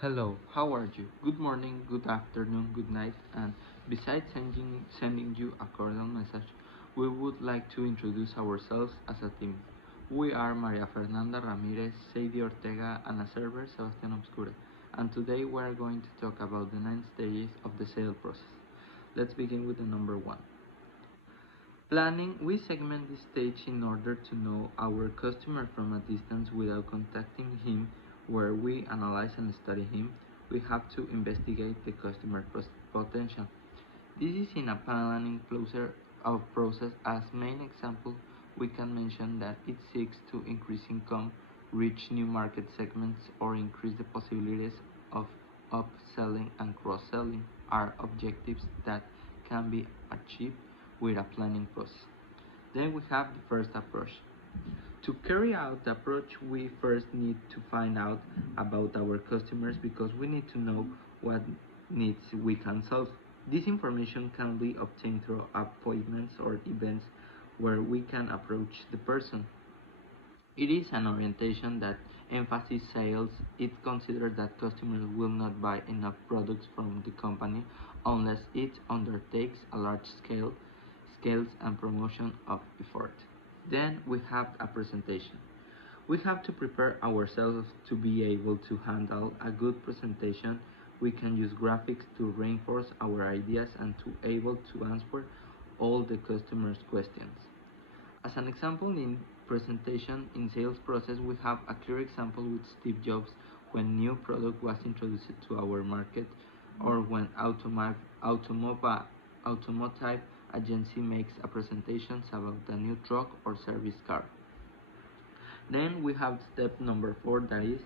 Hello, how are you? Good morning, good afternoon, good night, and besides sending you a cordial message, we would like to introduce ourselves as a team. We are Maria Fernanda Ramirez, Sadie Ortega, and a server, Sebastián Obscure, and today we are going to talk about the 9 stages of the sale process. Let's begin with the number 1. Planning. We segment this stage in order to know our customer from a distance without contacting him, where we analyze and study him. We have to investigate the customer potential. This is in a planning process. As main example, we can mention that it seeks to increase income, reach new market segments, or increase the possibilities of upselling and cross-selling are objectives that can be achieved with a planning process. Then we have the first approach. To carry out the approach, we first need to find out about our customers because we need to know what needs we can solve. This information can be obtained through appointments or events where we can approach the person. It is an orientation that emphasizes sales. It considers that customers will not buy enough products from the company unless it undertakes a large scales and promotion of effort. Then we have a presentation. We have to prepare ourselves to be able to handle a good presentation. We can use graphics to reinforce our ideas and to able to answer all the customers' questions. As an example in presentation in sales process, we have a clear example with Steve Jobs when new product was introduced to our market, or when automotive agency makes a presentations about a new truck or service car. Then we have step number 4, that is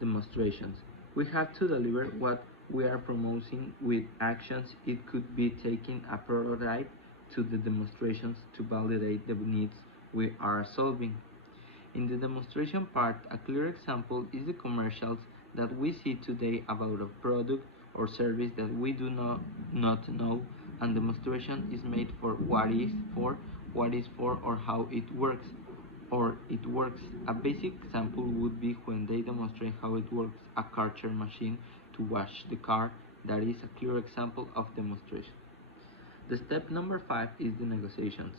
demonstrations. We have to deliver what we are promoting with actions. It could be taking a prototype to the demonstrations to validate the needs we are solving. In the demonstration part, a clear example is the commercials that we see today about a product or service that we do not know, and demonstration is made for what is for, or how it works. A basic example would be when they demonstrate how it works a Karcher machine to wash the car. That is a clear example of demonstration. The step number 5 is the negotiations.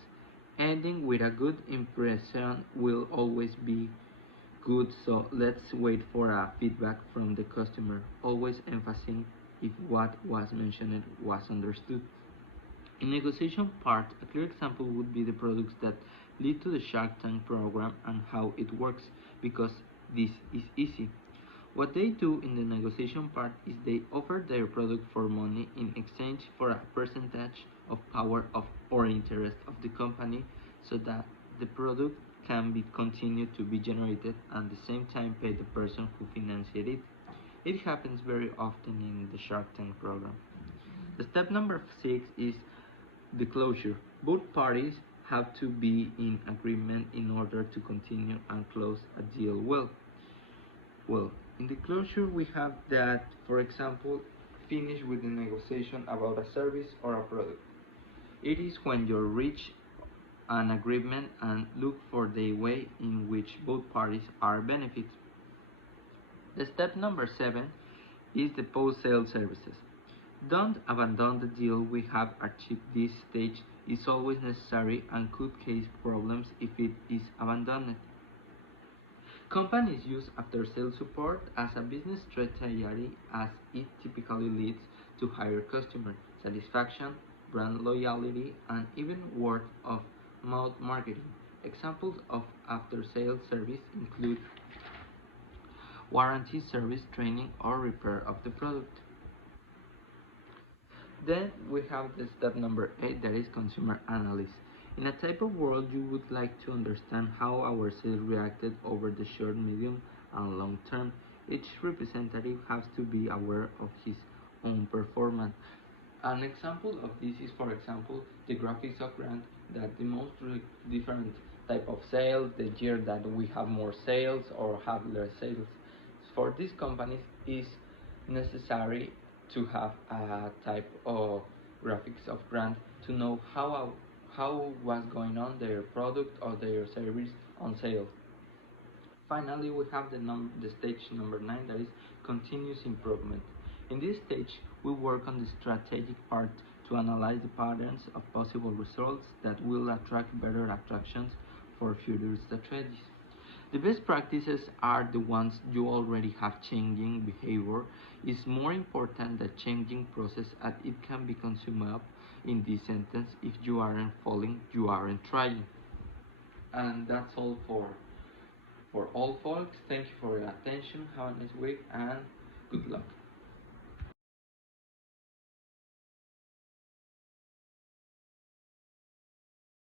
Ending with a good impression will always be good, so let's wait for a feedback from the customer, always emphasizing if what was mentioned was understood. In negotiation part, a clear example would be the products that lead to the Shark Tank program and how it works, because this is easy. What they do in the negotiation part is they offer their product for money in exchange for a percentage of power of or interest of the company, so that the product can be continued to be generated and at the same time pay the person who financed it. It happens very often in the Shark Tank program. The step number 6 is the closure. Both parties have to be in agreement in order to continue and close a deal well. In the closure we have that, for example, finish with the negotiation about a service or a product. It is when you reach an agreement and look for the way in which both parties are benefits. The step number 7 is the post-sale services. Don't abandon the deal. We have achieved this stage is always necessary and could cause problems if it is abandoned. Companies use after-sales support as a business strategy, as it typically leads to higher customer satisfaction, brand loyalty, and even word of mouth marketing. Examples of after-sales service include warranty service, training, or repair of the product. Then we have the step number 8, that is consumer analysis. In a type of world, you would like to understand how our sales reacted over the short, medium, and long term. Each representative has to be aware of his own performance. An example of this is, for example, the graphics of grant that demonstrates different type of sales, the year that we have more sales or have less sales. For these companies, is necessary to have a type of graphics of grant to know how was going on their product or their service on sale. Finally, we have the stage number 9, that is continuous improvement. In this stage, we work on the strategic part to analyze the patterns of possible results that will attract better attractions for future strategies. The best practices are the ones you already have. Changing behavior is more important than changing process, as it can be consumed up in this sentence: if you aren't following, you aren't trying. And that's all for all folks. Thank you for your attention. Have a nice week and good luck.